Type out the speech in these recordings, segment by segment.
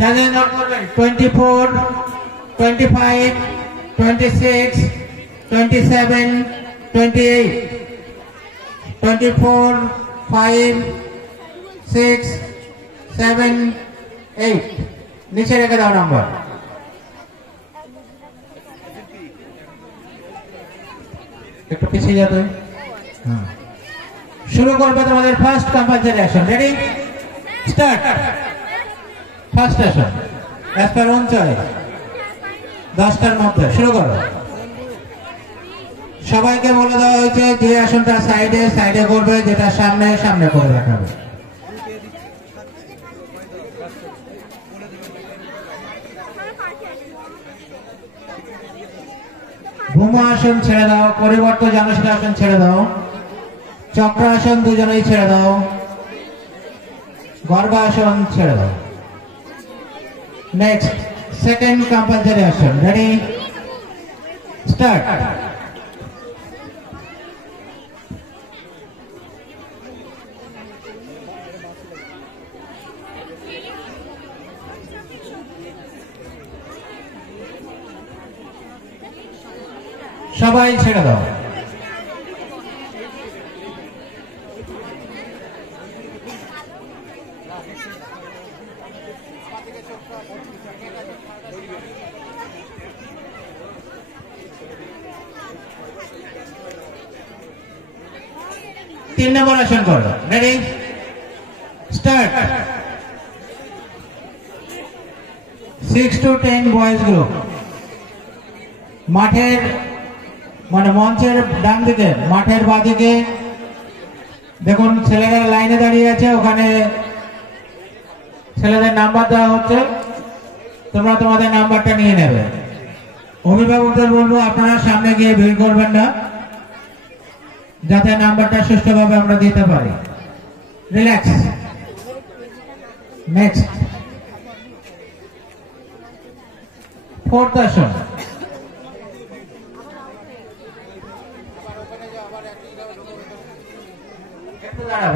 যাদের নোট করবেন 24, 25, 26, 27, 28, 24, 5, 6, 7, 8 নিচে রেখে দাও নাম্বার। একটু পিছিয়ে যাবে। শুরু করবে তোমাদের first compulsory action. Ready, start. First action as per own choice, 10টার মধ্যে শুরু করো। সবাইকে বলে দেওয়া হয়েছে যে আসনটা সাইডে সাইডে করবে, যেটা সামনে সামনে করে দেখাবে। ভূমা আসন ছেড়ে দাও, পরিবর্ত জানসীন আসন ছেড়ে দাও, চক্র আসন দুজনেই ছেড়ে দাও, গর্ভ আসন ছেড়ে দাও। নেক্সট সেকেন্ড কম্পালসারি আসন। Ready, start. সবাই ছেড়ে দাও। তিন নম্বর আসন করো। Ready, start. 6 to 10 boys group মাঠের মানে মঞ্চের ডান দিকে, মাঠের বাঁদিকে দেখুন ছেলেরা লাইনে দাঁড়িয়ে আছে, ওখানে ছেলেদের নাম্বার দেওয়া হচ্ছে, তোমরা তোমাদের নাম্বারটা নিয়ে নেবে। অভিভাবকদের বলবো আপনারা সামনে গিয়ে ভিড় করবেন না, যাতে নাম্বারটা সুষ্ঠুভাবে আমরা দিতে পারি। রিল্যাক্স। নেক্সট ফোর্থ আসন।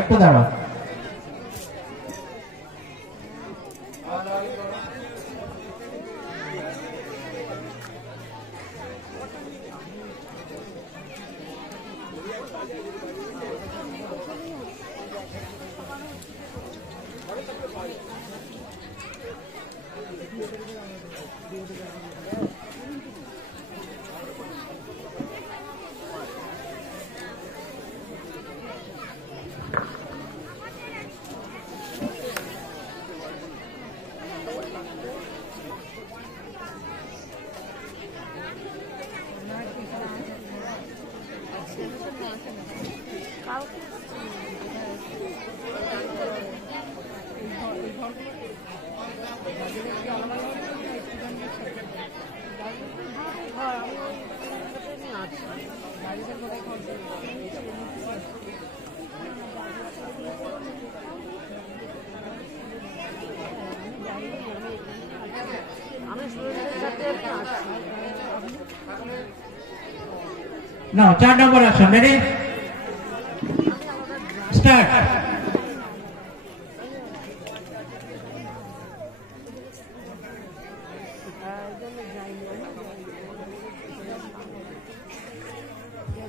একটু দাঁড়াও। Now, 4 number action. Ready? Start.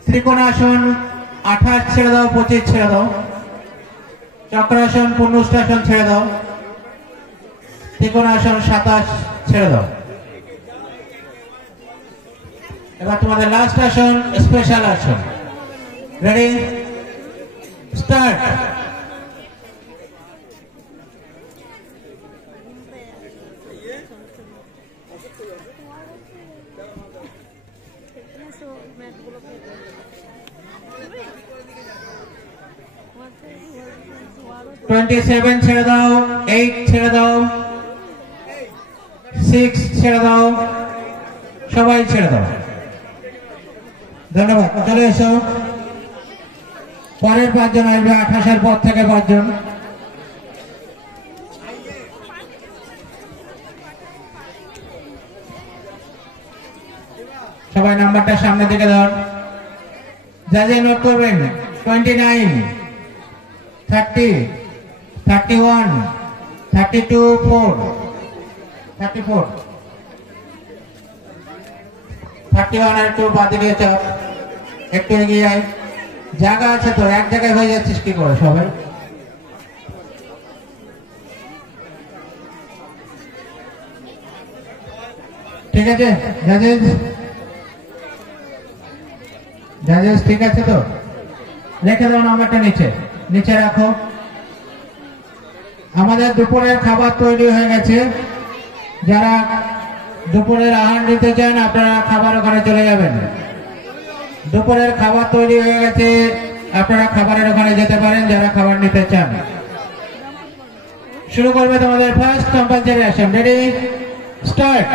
Trikonasana 28 ছেড়ে দাও, 25 ছেড়ে দাও। চক্রাসন 15 আসন ছেড়ে দাও। त्रिकोणासन 27 ছেড়ে দাও। এবার তোমাদের লাস্ট আসন স্পেশাল আসন। Ready, start. টোয়েন্টি-7 ছেড়ে দাও, 8 ছেড়ে দাও, 6 ছেড়ে দাও, সবাই ছেড়ে দাও। ধন্যবাদ। চলে এসো। পরের 5 জন আসবে, 28-এর পর থেকে 5 জন। সবাই নাম্বারটা সামনে দিকে ধর। যা যা নোট করবেন 29, 30, 31, 32, 4, 34 31 আর একটু বাদ দিয়ে চাপ একটু এগিয়ে আয় জায়গা আছে তো এক জায়গায় হয়ে যাচ্ছিস কি করে সবাই ঠিক আছে জাজেস ঠিক আছে তো রেখে দাও নাম্বারটা নিচে রাখো আমাদের দুপুরের খাবার তৈরি হয়ে গেছে যারা দুপুরের আহার নিতে চান আপনারা খাবার ওখানে চলে যাবেন দুপুরের খাবার তৈরি হয়ে গেছে আপনারা খাবারের ওখানে যেতে পারেন যারা খাবার নিতে চান শুরু করবে তোমাদের first compulsory action ready start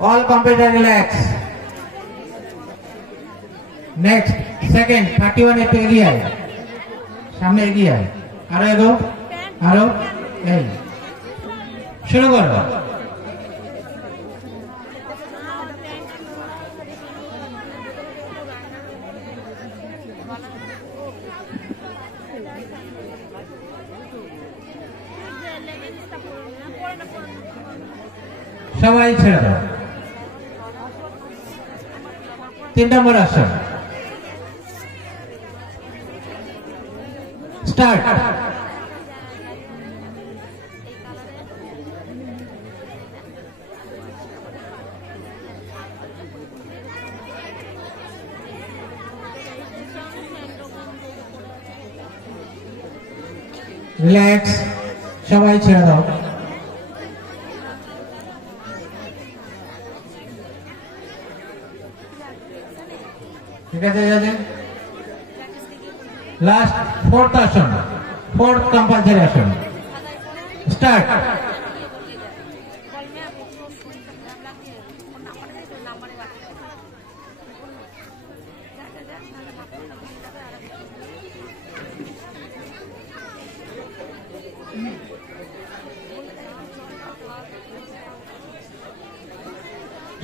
All computer relax. Next, second, 31 একটু এগিয়ে আয় সামনে এগিয়ে আয় আরো এগো আরো এই শুরু করো সবাই ছেড়ে দাও 3 নম্বর আসন স্টার্ট রিল্যাক্স সবাই ছেড়ে দাও ঠিক আছে লাস্ট फोर्थ আসন फोर्थ कंपलसरी আসন স্টার্ট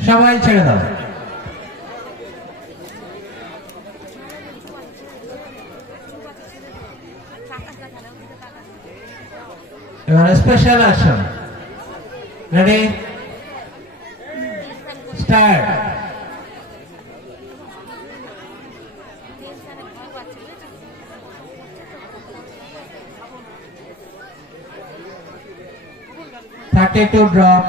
সবাই ছেড়ে দাও Special action. Ready? Start. (32) drop.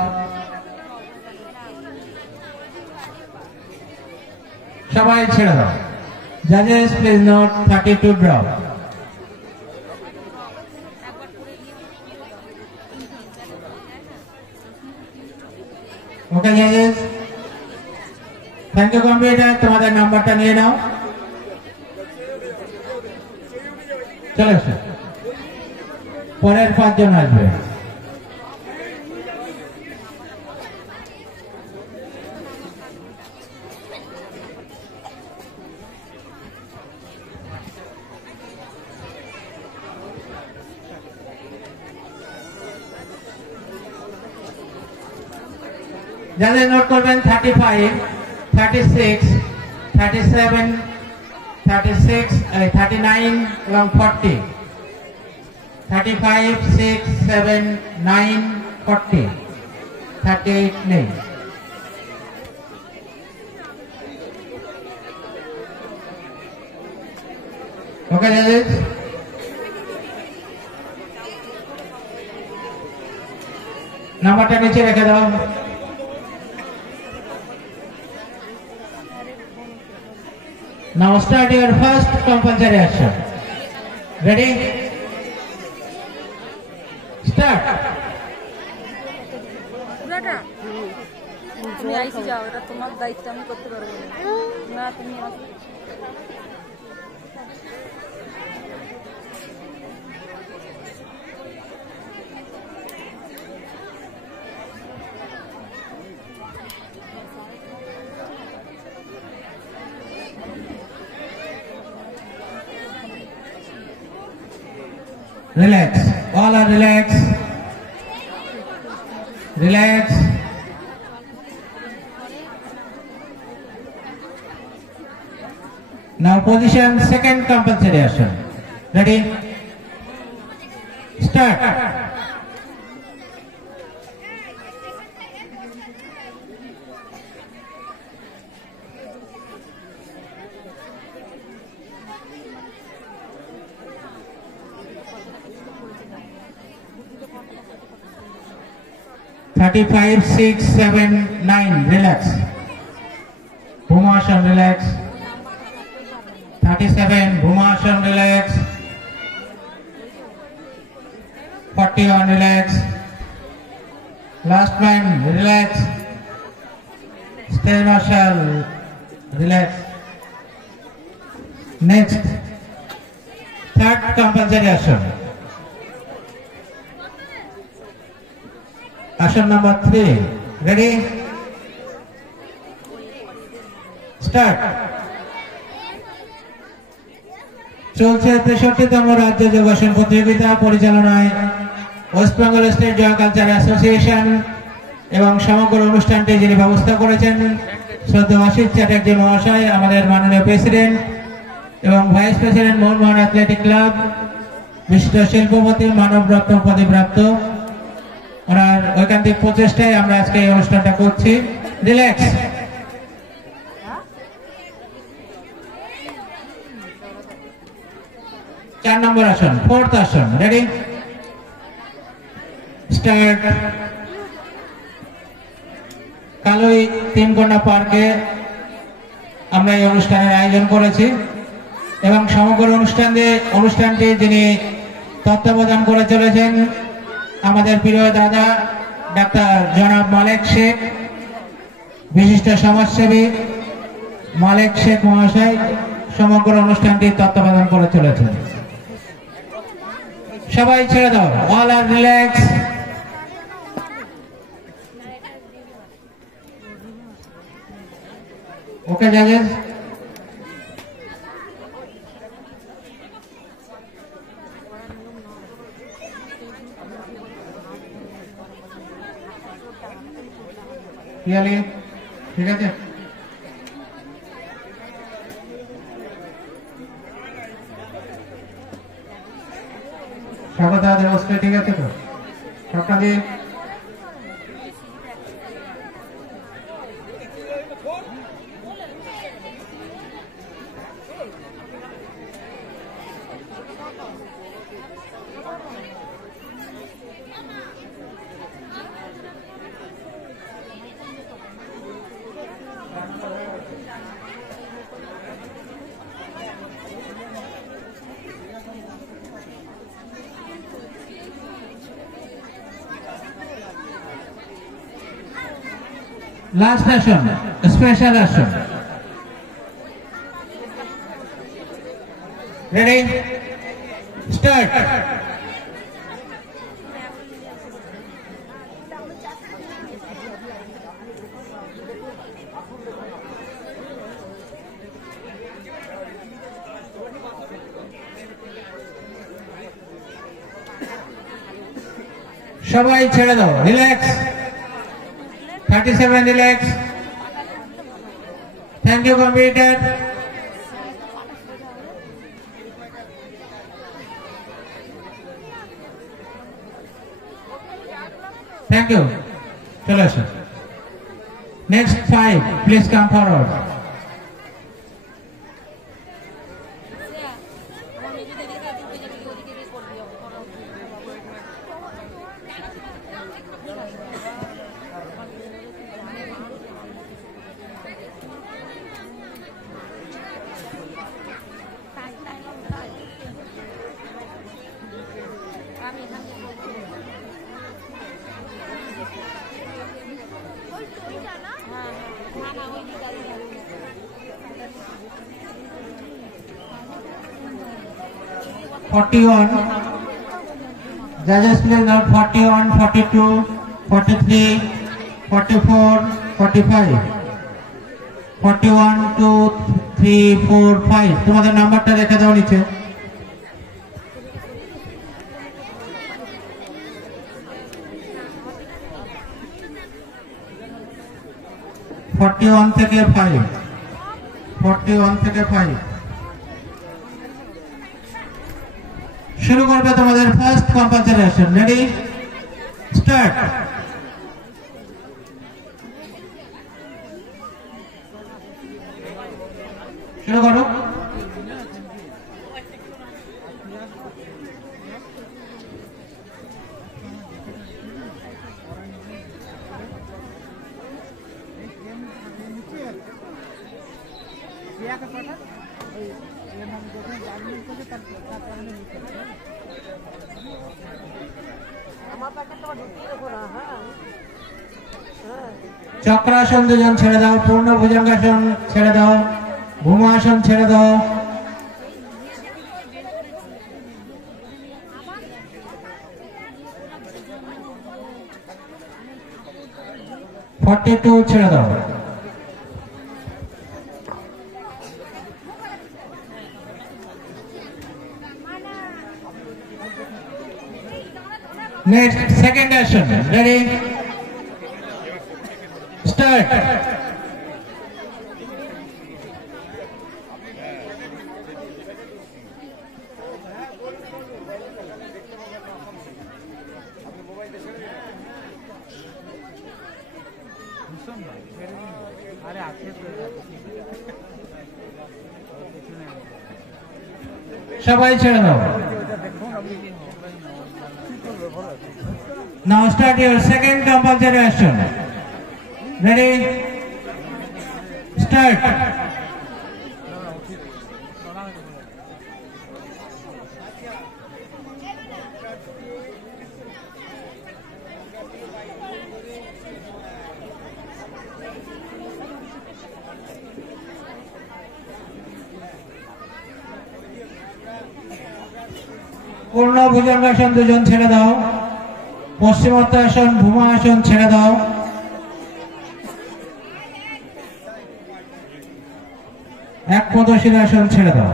সবাই ছেড়ে দাও Judges, please note 32 drop. Okay, judges. Thank you, computer. তোমাদের নাম্বারটা নিয়ে নাও চলে আসো পরের 5 জন আসবে যাদের নোট করবেন 35 36 37 36 39 এবং 40 35 6 7 9 40 38 নেই ওকে জাজেস নাম্বারটা নিচে রেখে দাও Now start your first compulsory action. Ready? Start. তুমি আইসি যাও এটা তোমার দায়িত্ব আমি করতে পারবো না তুমি Relax. All are relax. relax. Now position second compulsory action. Ready? Start. Thirty-five, 6, 7, 9. Relax. Bhumashan, relax. 37. Bhumashan, relax. 41. Relax. Last man, relax. Stay marshal, relax. Next. Third compulsory action. Action number 3. Ready? Start. চলছে 63তম রাজ্য যোগাসন প্রতিযোগিতা পরিচালনায় West Bengal State yoga culture association এবং সমগ্র অনুষ্ঠানটি যিনি ব্যবস্থা করেছেন শ্রদ্ধেয় আশিস চ্যাটার্জি মহাশয়, আমাদের মাননীয় প্রেসিডেন্ট এবং vice president Mohun Bagan athletic club, বিশিষ্ট শিল্পপতি মানবরত্ন উপাধিপ্রাপ্ত, ওনার ঐকান্তিক প্রচেষ্টায় আমরা আজকে এই অনুষ্ঠানটা করছি। রিল্যাক্স। চার নম্বর আসন, ফোর্থ আসন। রেডি? স্টার্ট। কালোই তিনকন্যা পার্কে আমরা এই অনুষ্ঠানের আয়োজন করেছি এবং সমগ্র অনুষ্ঠানটি যিনি তত্ত্বাবধান করে চলেছেন আমাদের প্রিয় দাদা ডাক্তার জনাব মালেক শেখ, বিশিষ্ট সমাজসেবী মালেক শেখ মহাশয় সমগ্র অনুষ্ঠানটি তত্ত্বাবধান করে চলেছেন। সবাই ছেড়ে দাও, অল আর রিল্যাক্স। ওকে জাজেস, ঠিক আছে। স্বাগত অবস্থায় ঠিক আছে তো সবটা দিয়ে Last action, special action. Ready? Start. সবাই ছেড়ে দাও, relax. 37, relax. Thank you, computer. Thank you. চলে আসুন। Next 5, please come forward. Judges please note 41, 42, 43, 44, 45, 41, 2, 3, 4, 5. তোমাদের নাম্বারটা রেখে দাও নিচে। 41 থেকে 5, 41 থেকে 5 শুরু করবে তোমাদের first compulsory action. Ready, start. শুরু করো। চক্রাসন দুজন ছেড়ে দাও, পূর্ণ ভুজঙ্গাসন ছেড়ে দাও, ভূমাসন ছেড়ে দাও। ফর্টি টু ছেড়ে দাও। Next, second action. Ready? Start. সবাই ছেড়ে দাও। Now start your second compulsory action. Ready? Start. পূর্ণ ভুজঙ্গাসন দুজন ছেড়ে দাও, পশ্চিমোত্তাসন ভূমাসন ছেড়ে দাও। এক পদশিরাসন ছেড়ে দাও।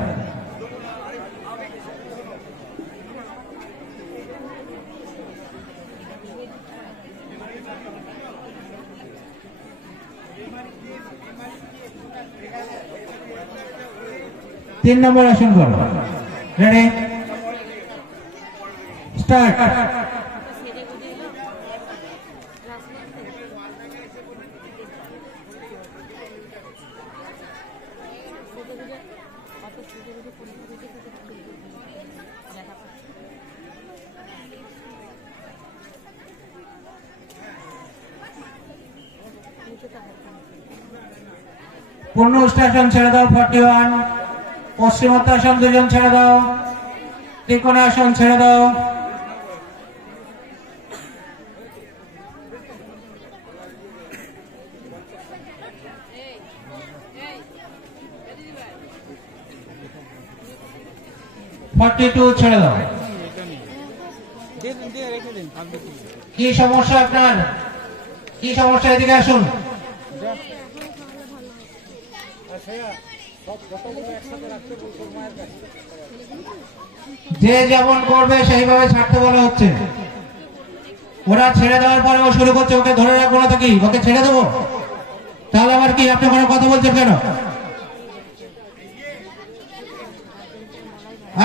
তিন নম্বর আসন করো। Ready, start. পূর্ণ উষ্ট্রাসন ছেড়ে দাও, 41। পশ্চিমোত্তাসন দুজন ছেড়ে দাও, ত্রিকোণাসন ছেড়ে দাও। ছেড়ে দাও। কি সমস্যা আপনার? কি সমস্যা? এদিকে আসুন। যে যেমন করবে সেইভাবে ছাড়তে বলা হচ্ছে। ওরা ছেড়ে দেওয়ার পরে ও শুরু করছে, ওকে ধরে রাখবো না তো কি? ওকে ছেড়ে দেবো? তাহলে আবার কি আপনি কোনো কথা বলছেন কেন?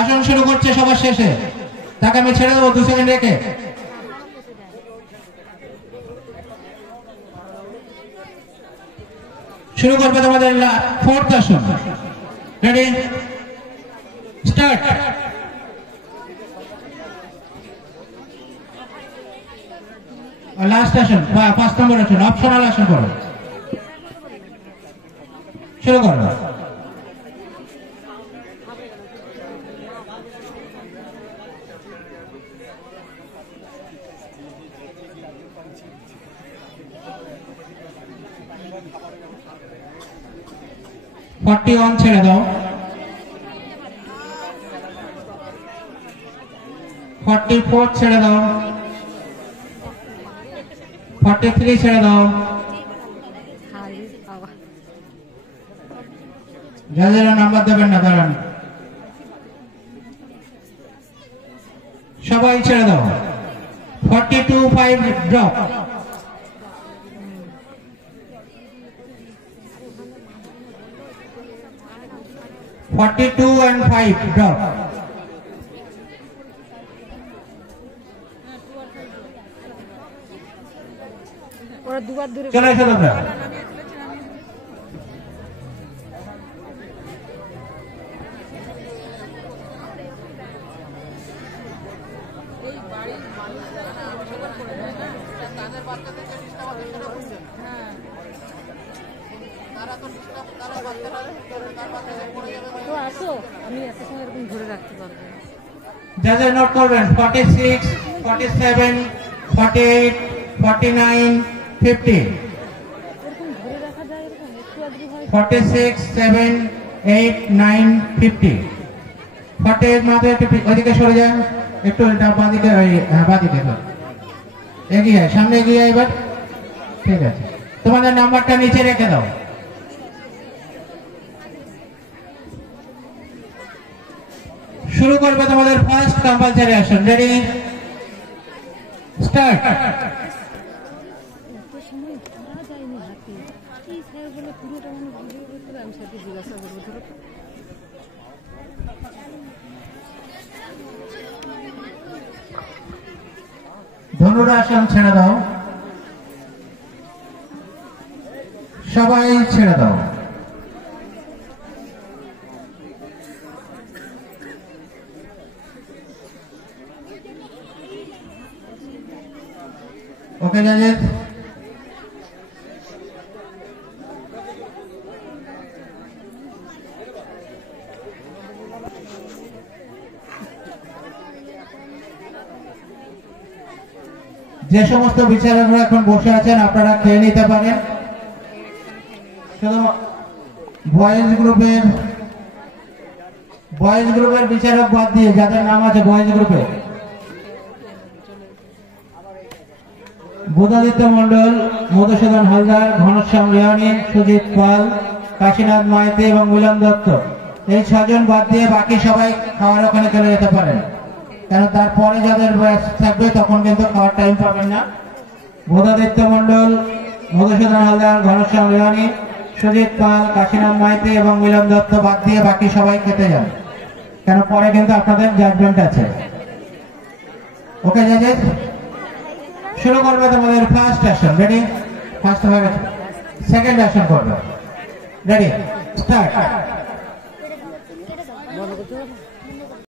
আসন শুরু করছে সবার শেষে, তাকে আমি ছেড়ে দেবো 2 সেকেন্ড রেখে। শুরু করবে তোমাদের ফোর্থ আসন। Ready, start. লাস্ট আসন, 5 নম্বর আসন, অপশনাল আসন করো। শুরু করো। ফর্টি 41 ছেড়ে দাও, 44 ছেড়ে দাও, 43 ছেড়ে দাও। যারা নাম্বার দেবেন না দাঁড়ান, সবাই ছেড়ে দাও। 42 5 ড্রপ। 42 and 5 drop. ওরা দুবার ধরে চলে এসো তোমরা। তো আসো, আমি এত সময় এরকম ধরে রাখতে পারবো না। যা যা নোট করবেন 46, 47, 48, 49, 50, এরকম ধরে রাখা যায়, এরকম একটু আধটু হয়। 46, 7, 8, 9, 50, 48 মাত্র একটু ওইদিকে সরে যান, একটু বাঁদিকে, হ্যাঁ বাঁদিকে এগিয়ে আয়, সামনে এগিয়ে আয় এবার। ঠিক আছে, তোমাদের নাম্বারটা নিচে রেখে দাও। শুরু করবে তোমাদের first compulsory action. Ready, start. এত সময় ধরা যায়নি হাতে। কি স্যার বলে পুরোটা মানুষ ভিডিও করতে হবে, আমি স্যারকে জিজ্ঞাসা করবো। ধরো তো। ধনুরাসন ছেড়ে দাও, সবাই ছেড়ে দাও। ওকে জাজেস, যে সমস্ত বিচারকরা এখন বসে আছেন আপনারা খেয়ে নিতে পারেন। শুধু বয়েজ গ্রুপের বিচারক বাদ দিয়ে যাদের নাম আছে বয়েজ গ্রুপে, বুধাদিত্য মন্ডল, মধুসূদন হালদার, ঘনশ্যাম রেহানি, সুজিত পাল, কাশীনাথ মাইতি এবং মিলন দত্ত, এই 6 জন বাদ দিয়ে বাকি সবাই খাওয়ার ওখানে চলে যেতে পারেন, কেন তারপরে যাদের ব্যাচ থাকবে তখন কিন্তু খাওয়ার টাইম পাবেন না। বুধাদিত্য মন্ডল, মধুসূদন হালদার, ঘনশ্যাম রেহানি, সুজিত পাল, কাশীনাথ মাইতি এবং মিলন দত্ত বাদ দিয়ে বাকি সবাই খেতে যান, কেন পরে কিন্তু আপনাদের জাজমেন্ট আছে। ওকে জাজেস, শুরু করবে তোমাদের ফার্স্ট অ্যাকশন। রেডি, ফার্স্ট হয়ে গেছে, সেকেন্ড অ্যাকশন করবে। Ready, start. বন্ধ করতে হবে।